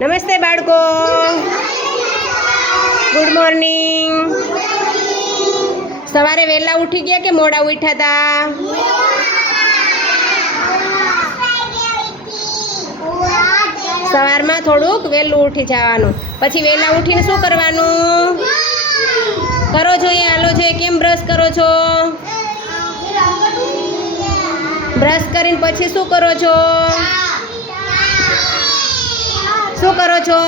નમસ્તે બાળકો. Good morning સવારે વહેલા ઉઠી ગયા કે મોડા ઉઠ્યા હતા સવારમાં થોડુંક વહેલું ઉઠી જવાનું. પછી વહેલા ઉઠીને શું કરવાનું? કરો છો એ હાલો છે? કેમ બ્રશ કરો છો? બ્રશ કરીને પછી શું કરો છો? શું કરો છો?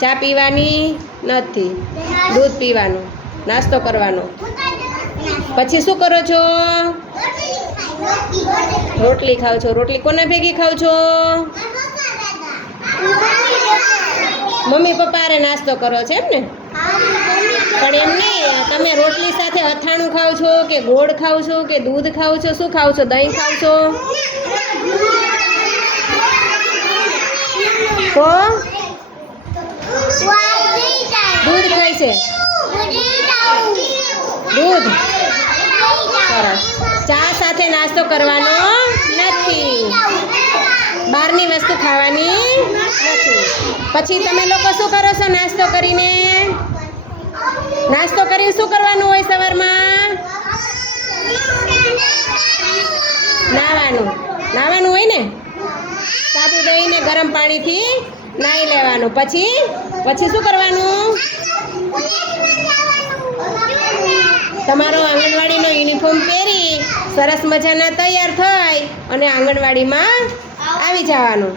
ચા પીવાની નથી. દૂધ પીવાનું, નાસ્તો કરવાનો. પછી શું કરો છો? રોટલી ખાવ છો. રોટલી કોને ભેગી ખાવ છો? મમ્મી પપ્પા હારે નાસ્તો કરો છો એમ ને? પણ એમ નહીં, તમે રોટલી સાથે અથાણું ખાવ છો કે ગોળ ખાવ છો કે દૂધ ખાવ છો? શું ખાવ છો? દહીં ખાવ છો? તો દૂધ ખાય છે. દૂધ. સરસ. ચા સાથે નાસ્તો કરવાનો નથી. બહારની વસ્તુ ખાવાની નથી. પછી તમે લોકો શું કરો છો નાસ્તો કરીને? નાસ્તો કરીને શું કરવાનું હોય સવારમાં? નાવાનું. નાવાનું હોય ને? સાબુ ગરમ પાણીથી નાહી લેવાનું. પછી પછી શું કરવાનું? તમારો આંગણવાડીનો યુનિફોર્મ પહેરી સરસ મજાના તૈયાર થઈ અને આંગણવાડીમાં આવી જવાનું.